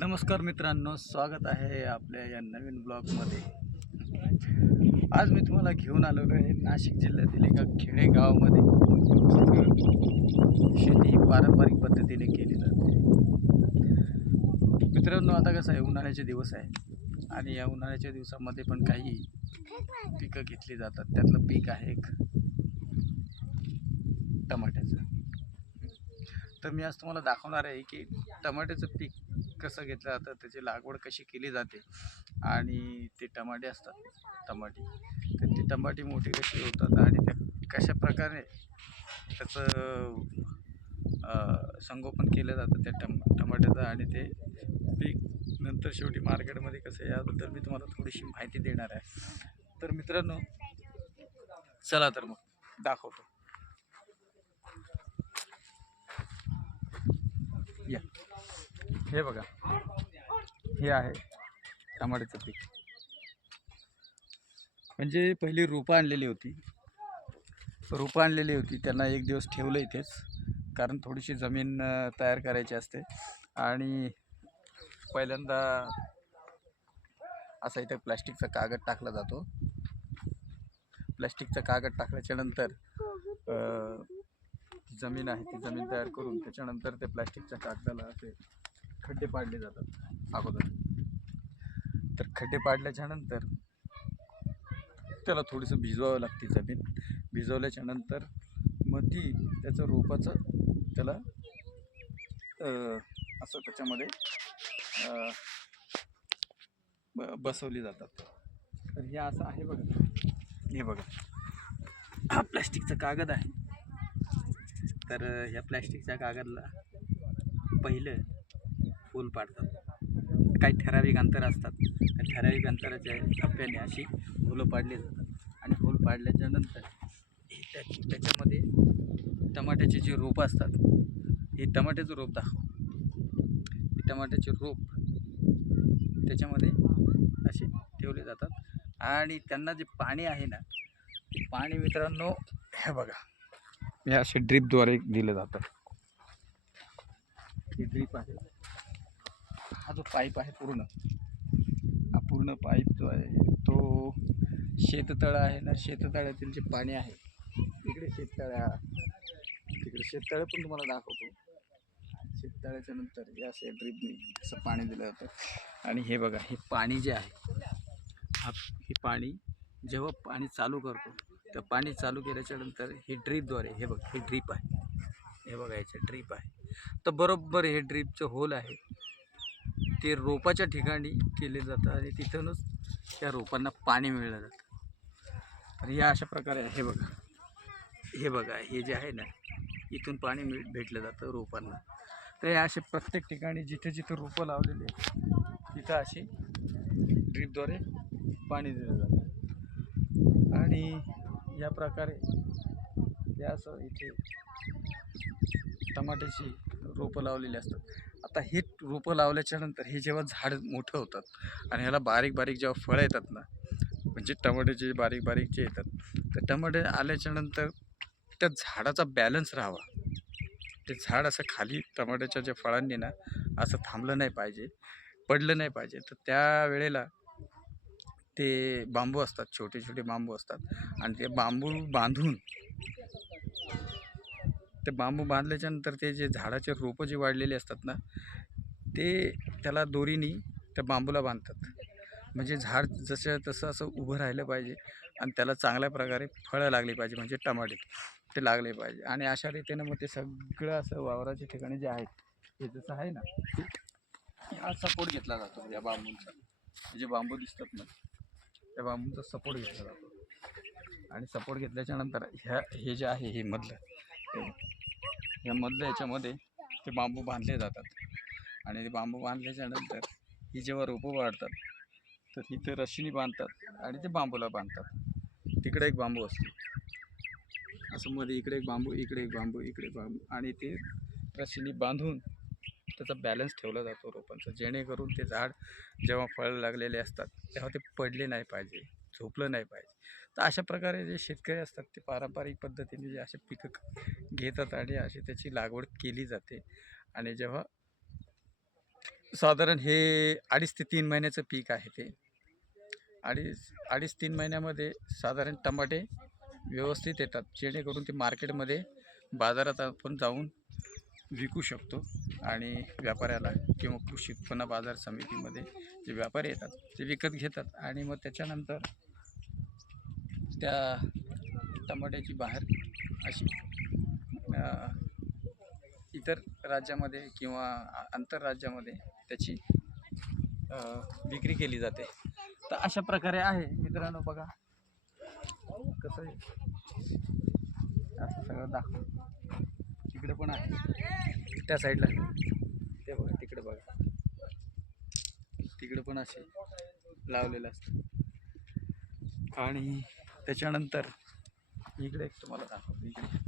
नमस्कार मित्रांनो, स्वागत आहे आपल्या या नवीन ब्लॉगमध्ये। आज मी तुम्हाला घेऊन आलेलो आहे नाशिक जिल्ह्यातील एका खेडेगावामध्ये। शेती पारंपरिक पद्धतीने केली जाते। मित्रांनो, आता कसं आहे, उन्हाळ्याचे दिवस आहे आणि या उन्हाळ्याच्या दिवसामध्ये पण काही पिकं घेतली जातात। त्यातलं पीक आहे एक टमाट्याचं। तर मी आज तुम्हाला दाखवणार आहे की टमाट्याचं पीक कसं घेतलं जातं, त्याची लागवड कशी केली जाते आणि ते टमाटे असतात टमाटे, तर ती टमाटे मोठी कशी होतात आणि त्या कशा प्रकारे त्याचं संगोपन केलं जातं त्या टमाट्याचं आणि ते पीक नंतर शेवटी मार्केटमध्ये कसं, याबद्दल मी तुम्हाला थोडीशी माहिती देणार आहे। तर मित्रांनो, चला तर मग दाखवतो या। हे बघा, हे आहे टमाट्याचं पीक। म्हणजे पहिली रोपं आणलेली होती, त्यांना एक दिवस ठेवलं इथेच, कारण थोडीशी जमीन तयार करायची असते। आणि पहिल्यांदा असा इथे प्लॅस्टिकचा कागद टाकला जातो। प्लॅस्टिकचा कागद टाकल्याच्यानंतर जमीन आहे ती जमीन तयार करून त्याच्यानंतर ते प्लॅस्टिकच्या कागदाला असे खड्डे पाडले जातात अगोदर। तर खड्डे पाडल्याच्यानंतर त्याला थोडंसं भिजवावं लागते जमीन। भिजवल्याच्यानंतर मग ती त्याचं रोपाचं त्याला असं त्याच्यामध्ये बसवली जातात। तर हे असं आहे बघा, हे बघा, हा प्लॅस्टिकचा कागद आहे। तर ह्या प्लॅस्टिकच्या कागदला पहिलं फूल पाडतात, काही ठराविक अंतर असतात, त्या ठराविक अंतराच्या टप्प्याने अशी फुलं पाडली जातात। आणि फूल पाडल्याच्या नंतर त्याच्यामध्ये टमाट्याचे जे रोप असतात, हे टमाट्याचं रोप हे टमाट्याचे रोप त्याच्यामध्ये असे ठेवले जातात। आणि त्यांना जे पाणी आहे ना, ते पाणी मित्रांनो हे बघा, हे असे ड्रीपद्वारे दिलं जातं। हे ड्रीप आहे, हा जो पाईप आहे हा पूर्ण पाईप जो आहे तो शेततळं आहे ना, शेततळ्यातील जे पाणी आहे, तिकडे शेततळे पण तुम्हाला दाखवतो। शेततळ्याच्या नंतर हे असे ड्रीपने असं पाणी दिलं जातं। आणि हे बघा, हे पाणी जे आहे, हे पाणी जेव्हा पाणी चालू करतो, तर पाणी चालू केल्याच्या नंतर हे ड्रीपद्वारे, हे बघ, हे ड्रीप आहे, हे बघा, याचे ड्रीप आहे। तर बरोबर हे ड्रीपचं होल आहे ते रोपाच्या ठिकाणी केले जातं आणि तिथूनच त्या रोपांना पाणी मिळलं जातं। तर या अशा प्रकारे हे बघा, हे जे आहे ना, इथून पाणी भेटलं जातं रोपांना। तर या असे प्रत्येक ठिकाणी जिथे जिथे रोपं लावलेली आहेत तिथं अशी ड्रीपद्वारे पाणी दिलं जातं। आणि या प्रकारे हे असं इथे टमाट्याची रोपं लावलेली असतात। आता हे रोपं लावल्याच्या नंतर हे जेव्हा झाड मोठं होतात आणि ह्याला बारीक बारीक जेव्हा फळं येतात ना, म्हणजे टमाट्याचे बारीक बारीक जे येतात, तर टमाटे आल्याच्या नंतर त्या झाडाचा बॅलन्स राहावा, ते झाड असं खाली टमाट्याच्या ज्या फळांनी ना असं थांबलं नाही पाहिजे, पडलं नाही पाहिजे। तर त्या वेळेला ते बांबू असतात, छोटे छोटे बांबू असतात, आणि ते बांबू बांधल्याच्या नंतर ते जे झाडाचे रोपं जे वाढलेले असतात ना, ते त्याला दोरीनी त्या बांबूला बांधतात। म्हणजे झाड जसं तसं असं उभं राहिलं पाहिजे आणि त्याला चांगल्या प्रकारे फळं लागली पाहिजे, म्हणजे टमाटे ते लागले पाहिजे। आणि अशा रीतीनं मग ते सगळं असं वावराच्या ठिकाणी जे आहे, हे जसं आहे ना, हा सपोर्ट घेतला जातो या बांबूंचा। जे बांबू दिसतात ना, त्या बांबूंचा सपोर्ट घेतला जातो। आणि सपोर्ट घेतल्याच्या नंतर हे जे आहे, हे याच्यामध्ये ते बांबू बांधले जातात। आणि ते बांबू बांधल्याच्या नंतर ही जेव्हा रोपं वाढतात, तर इथे रशीने बांधतात आणि ते बांबूला बांधतात। तिकडे एक बांबू असतो, असं मध्ये इकडे एक बांबू, इकडे एक बांबू, इकडे एक बांबू, आणि ते रशीने बांधून त्याचा बॅलन्स ठेवला जातो रोपांचा, जेणेकरून ते झाड जेव्हा फळ लागलेले असतात तेव्हा ते पडले नाही पाहिजे, झोपलं नाही पाहिजे। तर अशा प्रकारे जे शेतकरी असतात ते पारंपरिक पद्धतीने जे असे पिकं घेतात आणि अशी त्याची लागवड केली जाते। आणि जेव्हा साधारण हे 2.5 ते 3 महिन्याचं पीक आहे ते. 2.5 ते 3 महिन्यामध्ये साधारण टमाटे व्यवस्थित येतात, जेणेकरून ते मार्केटमध्ये बाजारात आपण जाऊन विकू शकतो. आणि व्यापाऱ्याला किंवा कृषी उत्पन्न बाजार समितीमध्ये जे व्यापारी येतात ते विकत घेतात आणि मग त्याच्यानंतर त्या टमाट्याची बाहेर अशी इतर राज्यामध्ये किंवा आंतरराज्यामध्ये त्याची विक्री केली जाते. तर अशा प्रकारे आहे मित्रांनो. बघा कसं आहे, असं सगळं दाखव. तिकडे पण आहे त्या साईडला, ते बघा तिकडे बघा, तिकडे पण असे लावलेलं असतं. आणि त्याच्यानंतर इकडे एक तुम्हाला दाखवतो. इकडे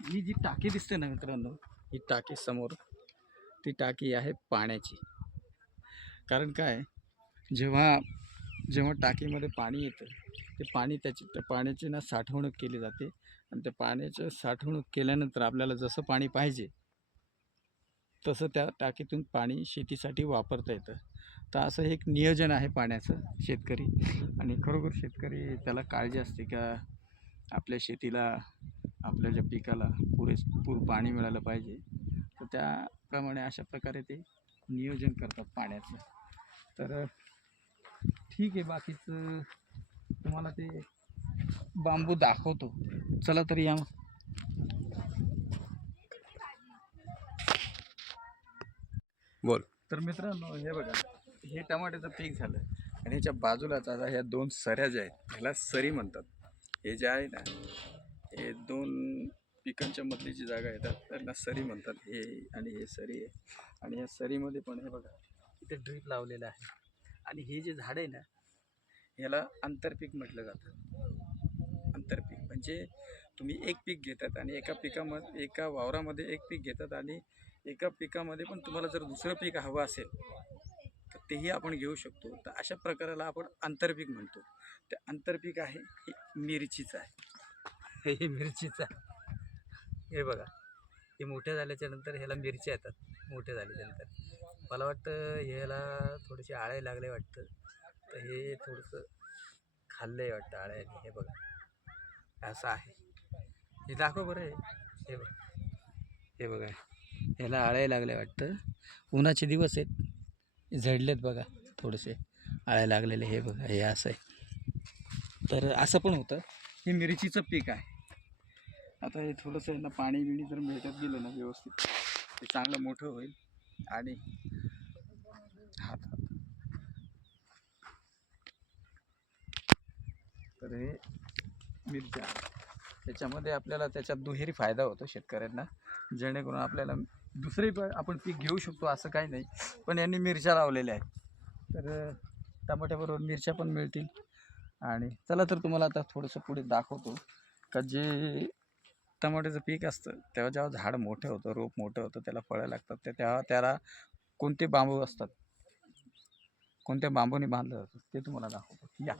ही जी टाकी दिसते ना मित्रांनो, ही टाकी समोर, ती टाकी आहे पाण्याची. कारण काय, जेव्हा जेव्हा टाकीमध्ये पाणी येतं, ते पाणी त्या पाण्याची ना साठवणूक केली जाते. आणि त्या पाण्याचं साठवणूक केल्यानंतर आपल्याला जसं पाणी पाहिजे तसं त्या टाकीतून पाणी शेतीसाठी वापरता येतं. तर असं एक नियोजन आहे पाण्याचं शेतकरी. आणि खरोखर शेतकरी त्याला काळजी असते का आपल्या शेतीला, आपल्या ज्या पिकाला पुरेपूर पाणी मिळालं पाहिजे. तर त्याप्रमाणे अशा प्रकारे ते नियोजन करतात पाण्याचं. तर ठीक आहे, बाकीचं तुम्हाला ते बांबू दाखवतो. चला तर या. बोल. तर मित्रांनो हे बघा, हे टमाट्याचं पीक झालं आणि ह्याच्या बाजूलाच आता ह्या 2 सऱ्या ज्या आहेत ह्याला सरी म्हणतात. हे जे आहे ना, हे 2 पिकांच्या मधली जी जागा आहे त्याला सरी म्हणतात. हे आणि हे सरी आहे. आणि या सरीमध्ये पण हे बघा इथे ड्रीप लावलेलं आहे. आणि हे जे झाड आहे ना, ह्याला आंतरपीक म्हटलं जातं. आंतरपीक म्हणजे तुम्ही एक पीक घेतात आणि एका वावरामध्ये एक पीक घेतात आणि एका पिकामध्ये पण तुम्हाला जर दुसरं पीक हवं असेल तर तेही आपण घेऊ शकतो. तर अशा प्रकाराला आपण आंतरपीक म्हणतो. ते आंतरपीक आहे हे मिरचीचं आहे. हे मिरचीचं आहे. हे बघा, हे मोठ्या झाल्याच्या नंतर ह्याला मिरच्या येतात. मोठे झाल्याच्यानंतर मला वाटतं ह्याला थोडेसे आळे लागले वाटतं. तर हे थोडंसं खाल्लं आहे वाटतं आळ्याने. हे बघा असं आहे. हे दाखव बरं. हे बघा, हे बघा, ह्याला आळे लागले वाटतं. उन्हाचे दिवस आहेत, झडलेत बघा थोडेसे आळे लागलेले. हे बघा, हे असं आहे. तर असं पण होतं. हे मिरचीचं पीक आहे. आता हे थोडंसं यांना पाणी बिणी जर मिळत गेलं ना व्यवस्थित, ते चांगलं मोठं होईल. आणि हात तर हे मिरच्या, त्याच्यामध्ये आपल्याला त्याच्यात दुहेरी फायदा होतो शेतकऱ्यांना, जेणेकरून आपल्याला दुसरे आपण पीक घेऊ शकतो असं काही नाही. पण यांनी मिरच्या लावलेल्या आहेत, तर टमाट्याबरोबर मिरच्या पण मिळतील. आणि चला तर तुम्हाला आता थोडंसं पुढे दाखवतो का जे टमाट्याचं पीक असतं तेव्हा जेव्हा झाड मोठं होतं, रोप मोठं होतं, त्याला फळं लागतात, ते तेव्हा त्याला कोणते बांबू असतात, कोणत्या बांबूने बांधलं जातं ते तुम्हाला दाखवतो. या.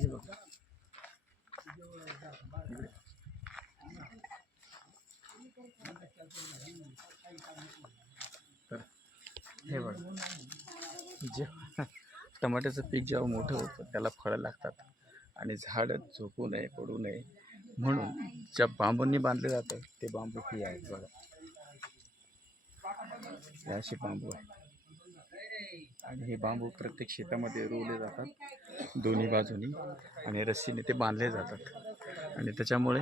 हे बघा. तर हे बघा, जेव्हा टमाट्याचं पीक जेव्हा मोठं होतं त्याला फळं लागतात आणि झाड झोपू नये, पडू नये म्हणून ज्या बांबूंनी बांधले जातं ते बांबू ही आहेत बघा. हे असे बांबू आहेत आणि हे बांबू प्रत्येक शेतामध्ये रोवले जातात दोन्ही बाजूनी आणि रस्सीने ते बांधले जातात. आणि त्याच्यामुळे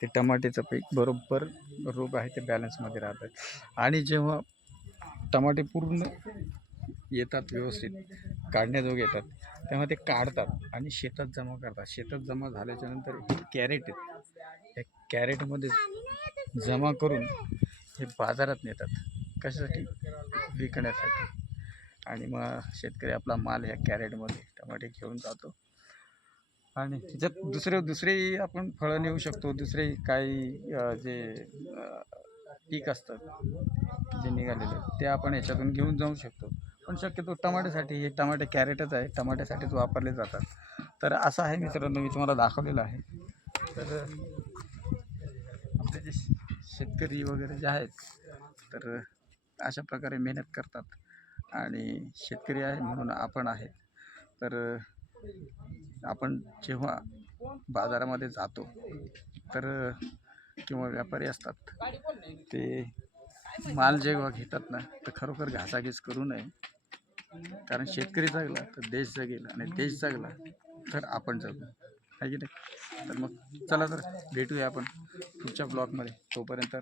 ते टमाट्याचं पीक बरोबर रोग आहे ते बॅलन्समध्ये राहतं. आणि जेव्हा टमाटे पूर्ण येतात, व्यवस्थित काढण्याजोगे येतात, तेव्हा ते काढतात आणि शेतात जमा करतात. शेतात जमा झाल्याच्यानंतर हे कॅरेट आहेत, या कॅरेटमध्ये जमा करून हे बाजारात नेतात. कशासाठी? विकण्यासाठी. आणि मग शेतकरी आपला माल ह्या कॅरेटमध्ये टमाटे घेऊन जातो. आणि त्याच्यात दुसरेही आपण फळं नेऊ शकतो. दुसरे काही जे पीक असतात जे निघालेले आहेत ते आपण याच्यातून घेऊन जाऊ शकतो. पण शक्यतो टमाट्यासाठी हे टमाटे कॅरेटच आहे, टमाट्यासाठीच वापरले जातात. तर असं आहे मित्रांनो, मी तुम्हाला दाखवलेलं आहे. तर आपले जे शेतकरी वगैरे जे आहेत तर अशा प्रकारे मेहनत करतात आणि शेतकरी आहे म्हणून आपण आहे. तर आपण जेव्हा बाजारामध्ये जातो तर किंवा व्यापारी असतात ते माल जेव्हा घेतात ना तर खरोखर घासाघीस करू नये. कारण शेतकरी जगला तर देश जगेल आणि देश जगला तर आपण जगू, आहे की नाही? तर मग चला तर भेटूया आपण पुढच्या ब्लॉगमध्ये. तोपर्यंत